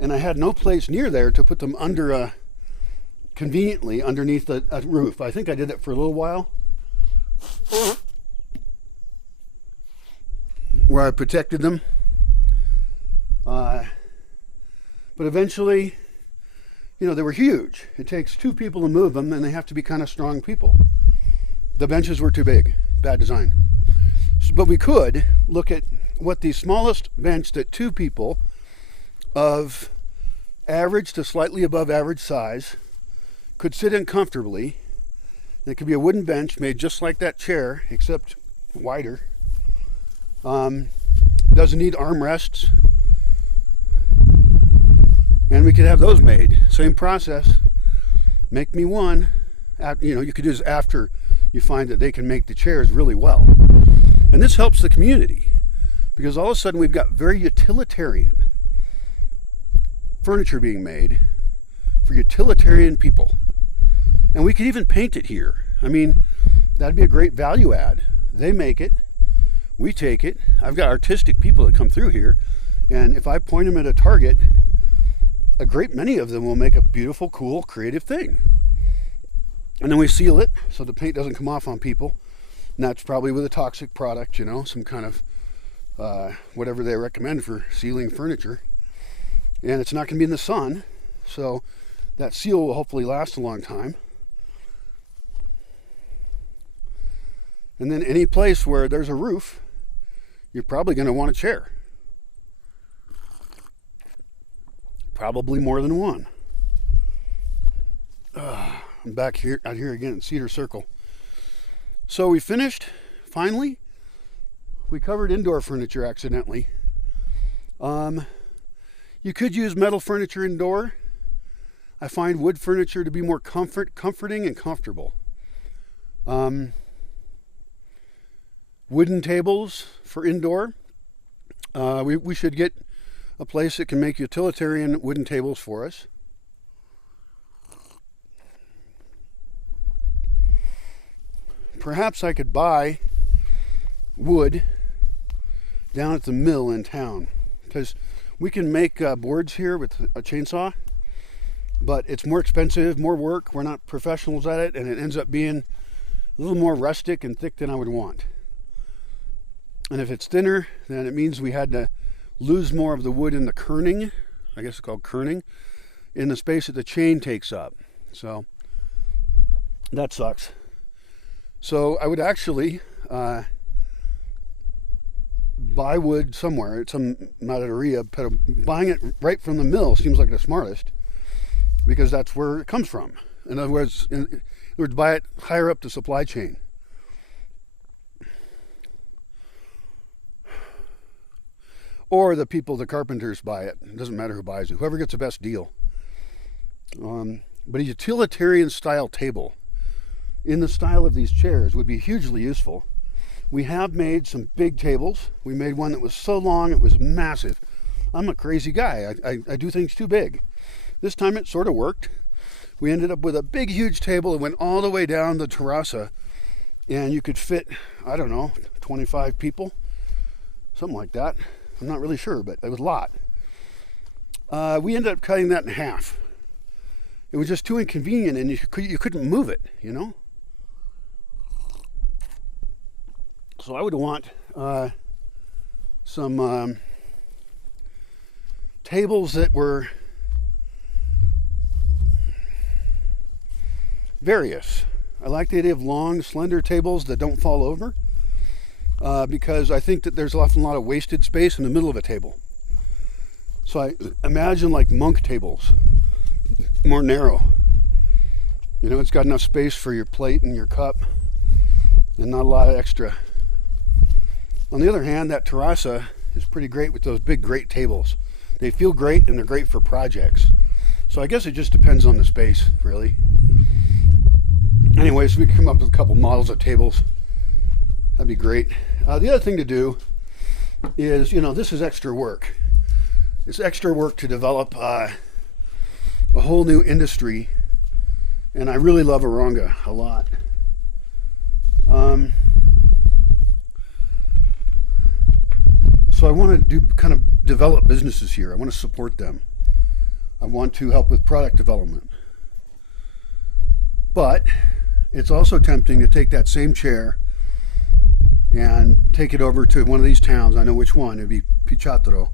And I had no place near there to put them under conveniently underneath a roof. I think I did it for a little while, where I protected them. But eventually, they were huge. It takes two people to move them, and they have to be kind of strong people. The benches were too big. Bad design. But we could look at what the smallest bench that two people of average to slightly above average size could sit in comfortably. And it could be a wooden bench made just like that chair, except wider. Doesn't need armrests. And we could have those made. Same process. Make me one. You could do this after you find that they can make the chairs really well. And this helps the community. Because all of a sudden we've got very utilitarian furniture being made for utilitarian people. And we could even paint it here. I mean, that'd be a great value add. They make it. We take it. I've got artistic people that come through here. And if I point them at a target, a great many of them will make a beautiful, cool, creative thing. And then we seal it so the paint doesn't come off on people. And that's probably with a toxic product, some kind of whatever they recommend for sealing furniture. And it's not going to be in the sun, so that seal will hopefully last a long time. And then any place where there's a roof, you're probably going to want a chair. Probably more than one. I'm back out here again at Cedar Circle. So we finished, finally. We covered indoor furniture accidentally. You could use metal furniture indoor. I find wood furniture to be more comforting and comfortable. Wooden tables for indoor. We should get a place that can make utilitarian wooden tables for us. Perhaps I could buy wood down at the mill in town, because we can make boards here with a chainsaw, but it's more expensive, more work. We're not professionals at it, and it ends up being a little more rustic and thick than I would want. And if it's thinner, then it means we had to lose more of the wood in the kerning, I guess it's called kerning, in the space that the chain takes up. So that sucks. So I would actually buy wood somewhere at some maderia, but buying it right from the mill seems like the smartest, because that's where it comes from. In other words, buy it higher up the supply chain. Or the carpenters buy it. It doesn't matter who buys it. Whoever gets the best deal. But a utilitarian style table in the style of these chairs would be hugely useful. We have made some big tables. We made one that was so long it was massive. I'm a crazy guy. I do things too big. This time it sort of worked. We ended up with a big, huge table. It went all the way down the terraza, and you could fit, I don't know, 25 people, something like that. I'm not really sure, but it was a lot. We ended up cutting that in half. It was just too inconvenient, and you couldn't move it, you know? So I would want some tables that were various. I like the idea of long, slender tables that don't fall over because I think that there's often a lot of wasted space in the middle of a table. So I imagine like monk tables, more narrow. You know, it's got enough space for your plate and your cup and not a lot of extra. On the other hand, that terraza is pretty great with those big, great tables. They feel great and they're great for projects. So I guess it just depends on the space, really. Anyways, we can come up with a couple models of tables. That'd be great. The other thing to do is, you know, this is extra work. It's extra work to develop a whole new industry. And I really love Oranga a lot. So I want to kind of develop businesses here. I want to support them. I want to help with product development. But it's also tempting to take that same chair and take it over to one of these towns. I know which one. It'd be Pichatro.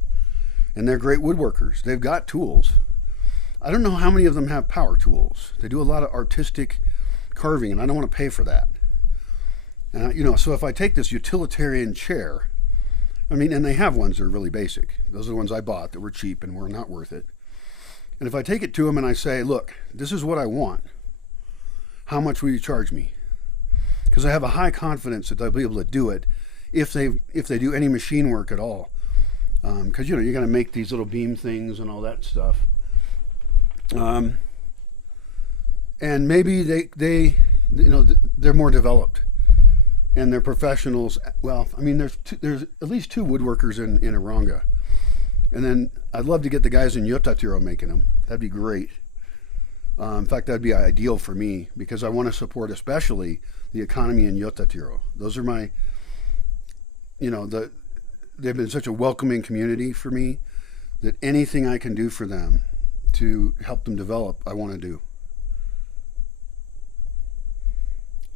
And they're great woodworkers. They've got tools. I don't know how many of them have power tools. They do a lot of artistic carving, and I don't want to pay for that. And you know, so if I take this utilitarian chair, I mean, and they have ones that are really basic. Those are the ones I bought that were cheap and were not worth it. And if I take it to them and I say, look, this is what I want, how much will you charge me? Because I have a high confidence that they'll be able to do it if they do any machine work at all. Because, you know, you're going to make these little beam things and all that stuff. And maybe they you know, they're more developed. And they're professionals. Well, I mean, there's at least 2 woodworkers in Oranga. And then I'd love to get the guys in Yotatiro making them. That'd be great. In fact, that'd be ideal for me because I want to support especially the economy in Yotatiro. Those are my, you know, they've been such a welcoming community for me that anything I can do for them to help them develop, I want to do.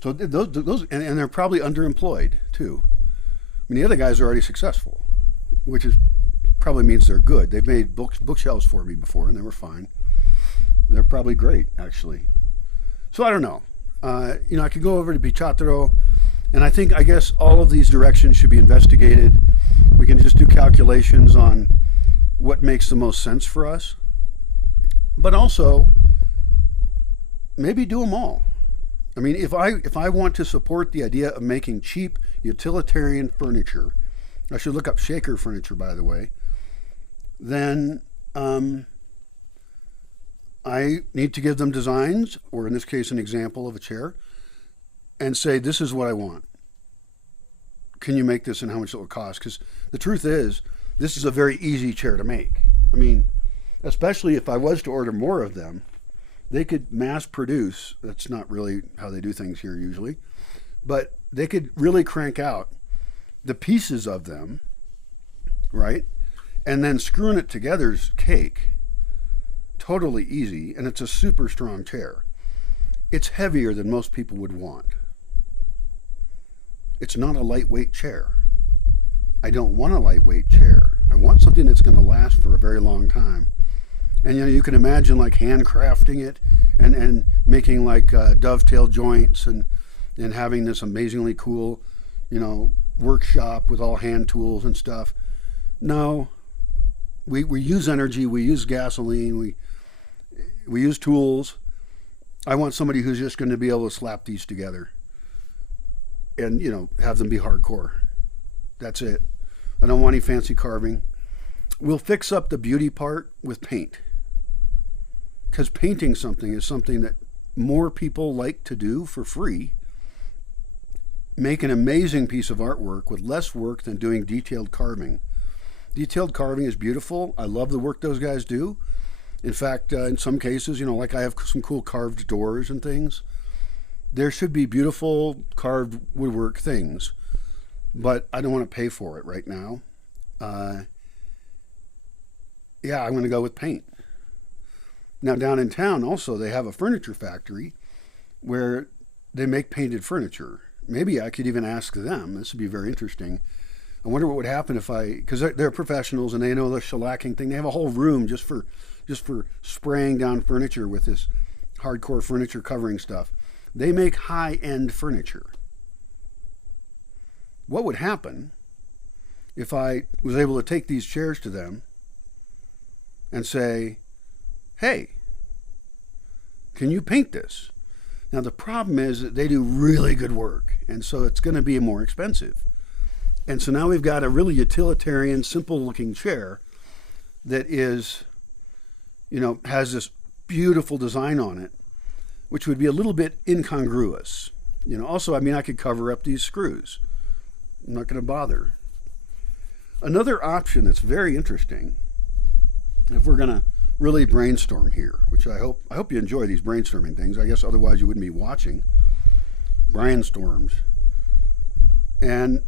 So those and they're probably underemployed too. I mean, the other guys are already successful, which probably means they're good. They've made bookshelves for me before, and they were fine. They're probably great, actually. So I don't know. You know, I could go over to Pichatro, and I guess all of these directions should be investigated. We can just do calculations on what makes the most sense for us, but also maybe do them all. I mean, if I want to support the idea of making cheap utilitarian furniture, I should look up Shaker furniture, by the way, then I need to give them designs, or in this case, an example of a chair, and say, this is what I want. Can you make this and how much it will cost? Because the truth is, this is a very easy chair to make. I mean, especially if I was to order more of them, they could mass produce. That's not really how they do things here usually, but they could really crank out the pieces of them, right? And then screwing it together is cake. Totally easy, and it's a super strong chair. It's heavier than most people would want. It's not a lightweight chair. I don't want a lightweight chair. I want something that's going to last for a very long time. And you know, you can imagine like handcrafting it and making like dovetail joints and having this amazingly cool, you know, workshop with all hand tools and stuff. No, we use energy, we use gasoline, we use tools. I want somebody who's just going to be able to slap these together and, you know, have them be hardcore. That's it. I don't want any fancy carving. We'll fix up the beauty part with paint. Because painting something is something that more people like to do for free. Make an amazing piece of artwork with less work than doing detailed carving. Detailed carving is beautiful. I love the work those guys do. In fact, in some cases, like I have some cool carved doors and things. There should be beautiful carved woodwork things, but I don't want to pay for it right now. Yeah, I'm going to go with paint. Now, down in town also, they have a furniture factory where they make painted furniture. Maybe I could even ask them. This would be very interesting. I wonder what would happen if because they're professionals and they know the shellacking thing. They have a whole room just for spraying down furniture with this hardcore furniture covering stuff. They make high-end furniture. What would happen if I was able to take these chairs to them and say, hey, can you paint this? Now, the problem is that they do really good work, and so it's going to be more expensive. And so now we've got a really utilitarian, simple-looking chair that is, has this beautiful design on it, which would be a little bit incongruous. Also, I could cover up these screws. I'm not going to bother. Another option that's very interesting, if we're going to really brainstorm here, which I hope you enjoy these brainstorming things. I guess otherwise you wouldn't be watching. Brainstorms. And,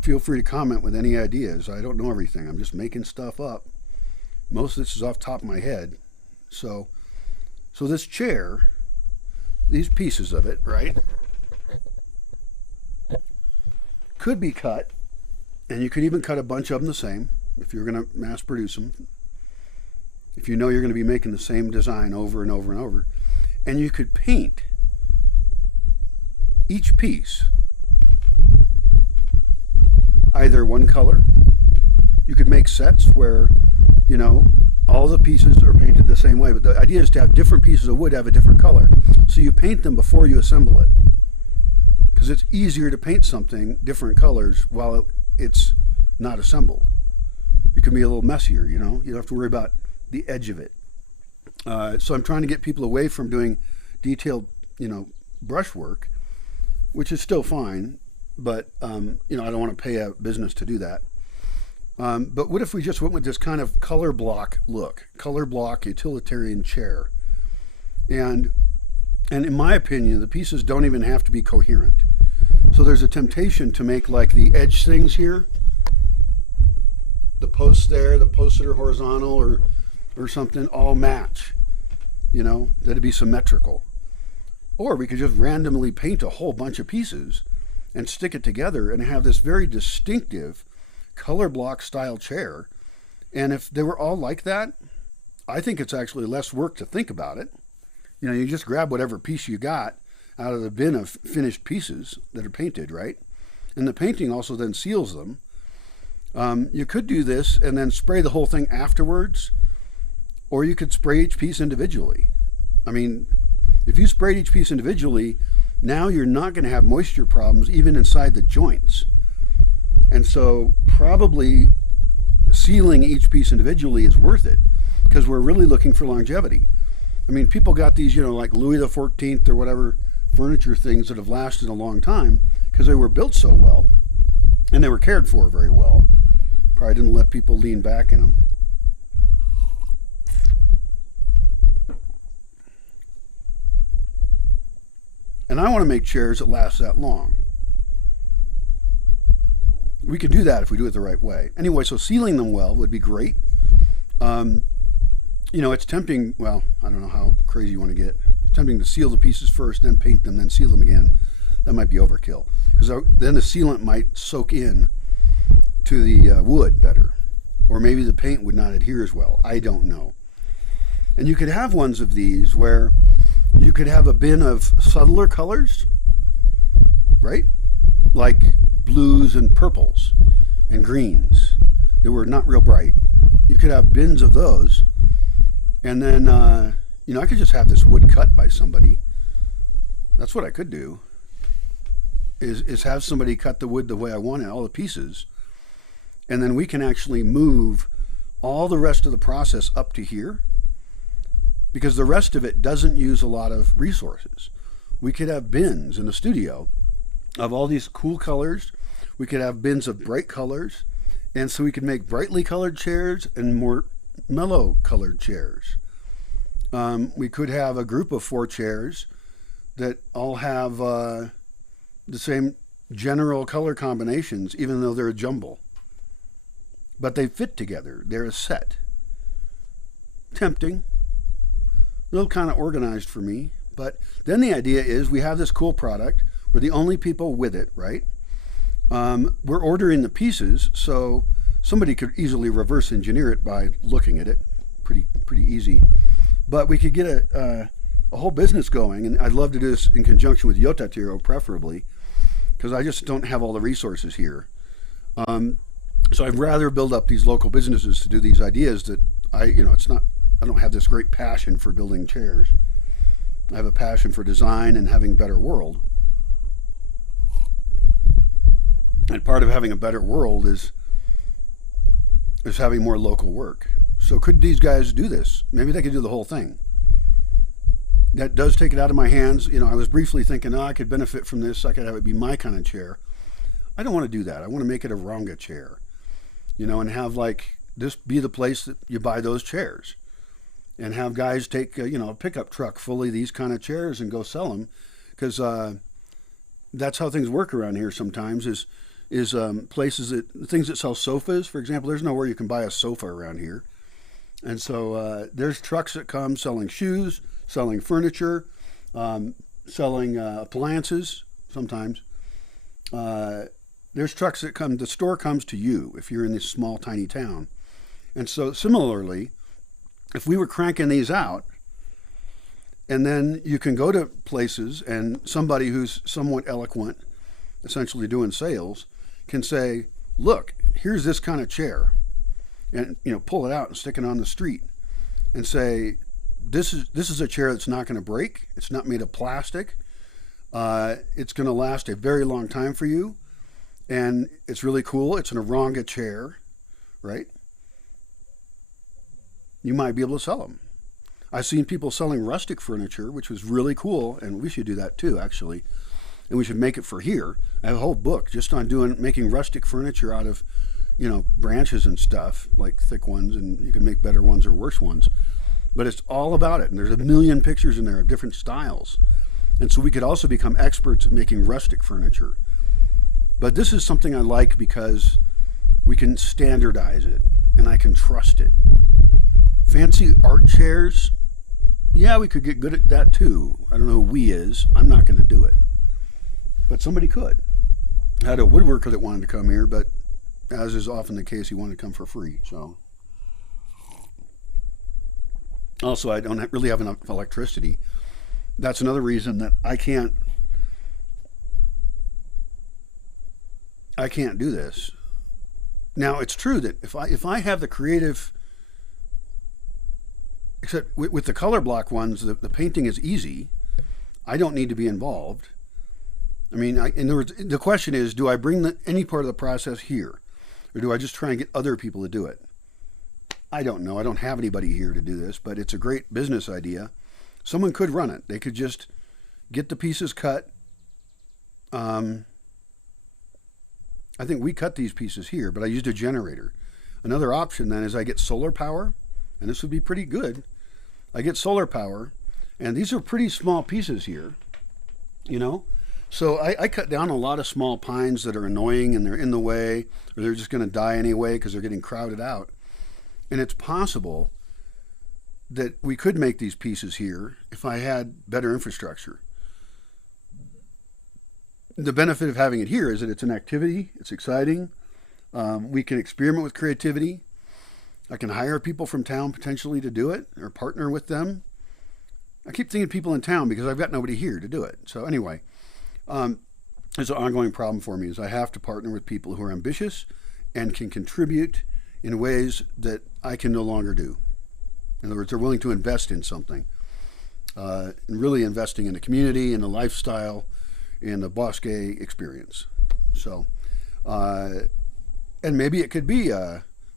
feel free to comment with any ideas. I don't know everything. I'm just making stuff up. Most of this is off the top of my head. So this chair, these pieces of it, right, could be cut, and you could even cut a bunch of them the same if you're going to mass produce them. If you know you're going to be making the same design over and over and over, and you could paint each piece either one color. You could make sets where, all the pieces are painted the same way, but the idea is to have different pieces of wood have a different color. So you paint them before you assemble it, because it's easier to paint something different colors while it's not assembled. It can be a little messier, you don't have to worry about the edge of it. So I'm trying to get people away from doing detailed, brushwork, which is still fine, but I don't want to pay a business to do that. But what if we just went with this kind of color block look, color block utilitarian chair? And in my opinion, the pieces don't even have to be coherent. So there's a temptation to make like the edge things here, the posts there, the posts that are horizontal or something, all match, that'd be symmetrical. Or we could just randomly paint a whole bunch of pieces and stick it together and have this very distinctive color block style chair. And if they were all like that, I think it's actually less work to think about it. You just grab whatever piece you got out of the bin of finished pieces that are painted, right? And the painting also then seals them. You could do this and then spray the whole thing afterwards, or you could spray each piece individually. If you sprayed each piece individually, now you're not going to have moisture problems even inside the joints. And so probably sealing each piece individually is worth it, because we're really looking for longevity. People got these, like Louis the 14th or whatever furniture things that have lasted a long time because they were built so well and they were cared for very well. Probably didn't let people lean back in them. And I want to make chairs that last that long. We could do that if we do it the right way. Anyway, so sealing them well would be great. It's tempting, well, I don't know how crazy you want to get. It's tempting to seal the pieces first, then paint them, then seal them again. That might be overkill, because then the sealant might soak in to the wood better. Or maybe the paint would not adhere as well. I don't know. And you could have ones of these where you could have a bin of subtler colors, right? Like blues and purples and greens that were not real bright. You could have bins of those, and then I could just have this wood cut by somebody. That's what I could do, is have somebody cut the wood the way I want it, all the pieces, and then we can actually move all the rest of the process up to here, because the rest of it doesn't use a lot of resources. We could have bins in the studio of all these cool colors. We could have bins of bright colors, And so we could make brightly colored chairs and more mellow colored chairs. We could have a group of 4 chairs that all have the same general color combinations, even though they're a jumble. But they fit together. They're a set. Tempting. A little kind of organized for me. But then the idea is we have this cool product. We're the only people with it, right? We're ordering the pieces, so somebody could easily reverse engineer it by looking at it. Pretty easy. But we could get a whole business going, and I'd love to do this in conjunction with Yotatiro, preferably, because I just don't have all the resources here. So I'd rather build up these local businesses to do these ideas that I don't have this great passion for building chairs. I have a passion for design and having a better world. And part of having a better world is having more local work. So could these guys do this? Maybe they could do the whole thing. That does take it out of my hands. I was briefly thinking, I could benefit from this. I could have it be my kind of chair. I don't want to do that. I want to make it a Ranga chair, and have like this be the place that you buy those chairs, and have guys take a pickup truck full of these kind of chairs and go sell them, because that's how things work around here sometimes. Is places things that sell sofas, for example. There's nowhere you can buy a sofa around here, and so there's trucks that come selling shoes, selling furniture, selling appliances sometimes. There's trucks that come, the store comes to you if you're in this small, tiny town. And so similarly, if we were cranking these out, and then you can go to places and somebody who's somewhat eloquent, essentially doing sales, can say, look, here's this kind of chair, and pull it out and stick it on the street and say, this is a chair that's not going to break. It's not made of plastic. It's going to last a very long time for you. And it's really cool. It's an Aranga chair, right? You might be able to sell them. I've seen people selling rustic furniture, which was really cool. And we should do that too, actually. And we should make it for here. I have a whole book just on making rustic furniture out of, branches and stuff, like thick ones. And you can make better ones or worse ones. But it's all about it. And there's a million pictures in there of different styles. And so we could also become experts at making rustic furniture. But this is something I like because we can standardize it and I can trust it. Fancy art chairs, yeah, we could get good at that too. I don't know who we is. I'm not going to do it. But somebody could. I had a woodworker that wanted to come here, but as is often the case, he wanted to come for free. So also, I don't really have enough electricity. That's another reason that I can't do this. Now, it's true that if I have the creative, except with the color block ones, the painting is easy. I don't need to be involved. I mean, in other words, the question is, do I bring any part of the process here? Or do I just try and get other people to do it? I don't know. I don't have anybody here to do this, but it's a great business idea. Someone could run it. They could just get the pieces cut. I think we cut these pieces here, but I used a generator. Another option then is I get solar power, and this would be pretty good. I get solar power, and these are pretty small pieces here, So I cut down a lot of small pines that are annoying and they're in the way, or they're just going to die anyway because they're getting crowded out. And it's possible that we could make these pieces here if I had better infrastructure. The benefit of having it here is that it's an activity, it's exciting, we can experiment with creativity. I can hire people from town potentially to do it or partner with them. I keep thinking people in town because I've got nobody here to do it. So anyway, it's an ongoing problem for me is I have to partner with people who are ambitious and can contribute in ways that I can no longer do. In other words, they're willing to invest in something, and really investing in the community, in the lifestyle, in the Bosque experience. So, and maybe it could be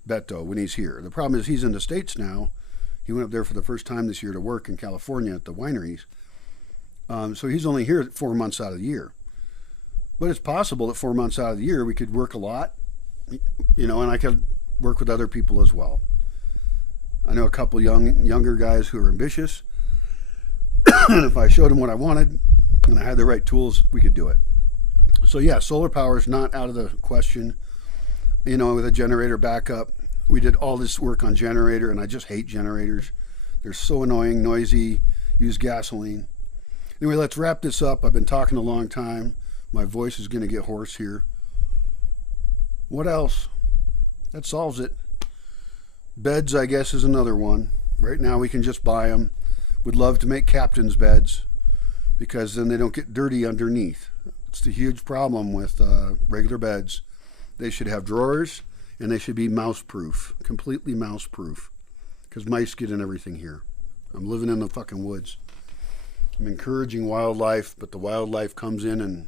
Beto when he's here. The problem is he's in the States now. He went up there for the first time this year to work in California at the wineries. So he's only here 4 months out of the year. But it's possible that 4 months out of the year we could work a lot you know, and I could work with other people as well. I know a couple younger guys who are ambitious, and if I showed them what I wanted and I had the right tools, we could do it. So yeah, solar power is not out of the question. You know, with a generator backup, we did all this work on generator, and I just hate generators. They're so annoying, noisy, use gasoline. Anyway, let's wrap this up. I've been talking a long time. My voice is going to get hoarse here. What else? That solves it. Beds, I guess, is another one. Right now we can just buy them. Would love to make captain's beds because then they don't get dirty underneath. It's the huge problem with regular beds. They should have drawers and they should be mouse proof, completely mouse proof, because mice get in everything here. I'm living in the fucking woods. I'm encouraging wildlife, but the wildlife comes in and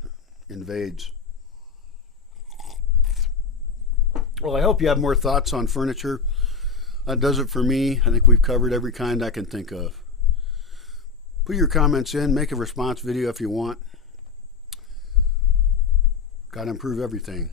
invades. Well, I hope you have more thoughts on furniture. That does it for me. I think we've covered every kind I can think of. Put your comments in. Make a response video if you want. Gotta improve everything.